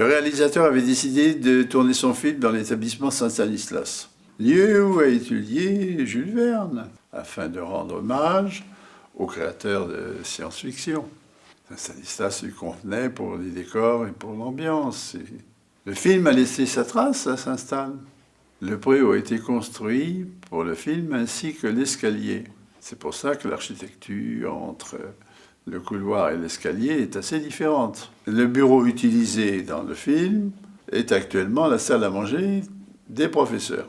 Le réalisateur avait décidé de tourner son film dans l'établissement Saint-Stanislas, lieu où a étudié Jules Verne, afin de rendre hommage au créateur de science-fiction. Saint-Stanislas lui convenait pour les décors et pour l'ambiance. Le film a laissé sa trace à Saint-Stan. Le préau a été construit pour le film ainsi que l'escalier. C'est pour ça que l'architecture entre le couloir et l'escalier est assez différente. Le bureau utilisé dans le film est actuellement la salle à manger des professeurs.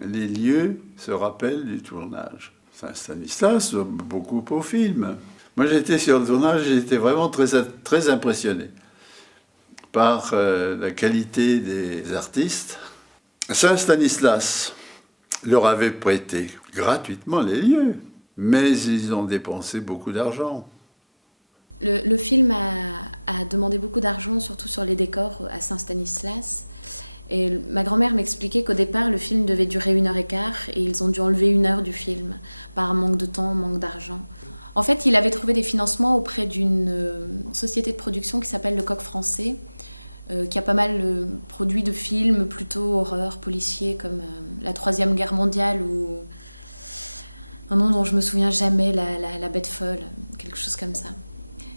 Les lieux se rappellent du tournage. Saint-Stanislas, beaucoup au film. Moi, j'étais sur le tournage, j'étais vraiment très impressionné par la qualité des artistes. Saint-Stanislas leur avait prêté gratuitement les lieux, mais ils ont dépensé beaucoup d'argent. Le film a demandé beaucoup d'argent, surtout sur les décors à Saint-Stanislas. Et ma grand-mère m'expliquait qu'au départ, le film devait durer 1h15 et ils ont dû enlever 1 heure du film par manque de temps, manque d'argent. En fait, il avait trouvé des financements auprès d'une société de production qui s'appelle Le Coq Français, qui a pas mal produit de films plutôt horreur, policiers, comme La Troisième Guerre mondiale ou un nom dont je me souviens jamais, la bête folle, quelque chose comme ça.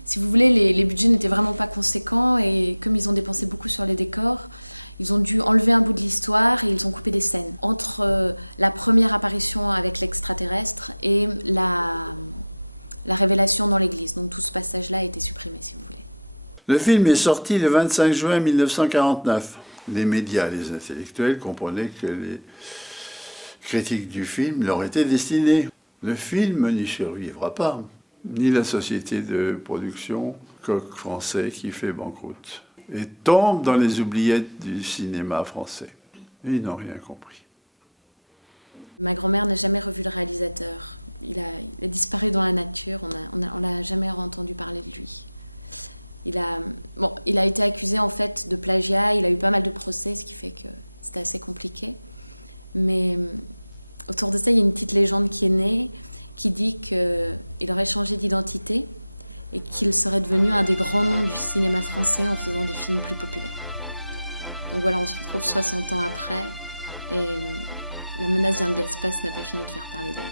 Si vous voulez, les budgets n'étaient vraiment pas conséquents et comme ils ont dépensé beaucoup sur les décors, ils ont dû enlever un bout de l'histoire et ils ont coupé des scènes. Entre la première apparition avec l'extraterrestre et la révélation dans l'église. Donc tout ce passage-là a été supprimé, si vous voulez. Le film est sorti le 25 juin 1949. Les médias et les intellectuels comprenaient que les critiques du film leur étaient destinées. Le film n'y survivra pas, ni la société de production Coq Français qui fait banqueroute, et tombe dans les oubliettes du cinéma français. Ils n'ont rien compris. Ma grand-mère n'a jamais revu le réalisateur. Il a disparu dans la nature, on n'a jamais entendu parler de lui. Il a été accusé en fait de plagiat, il a eu pas mal de procès, ce qui fait que c'était assez compliqué. Mais autour de ça, il y a une petite légende qui est née, qui dit qu'il aurait changé d'identité et qu'il serait devenu un des grands noms du cinéma français en faisant des films plus populaires. Donc voilà, on se retrouve 60 ans après et la menace vient de l'espace n'a pas fini de faire parler d'elle.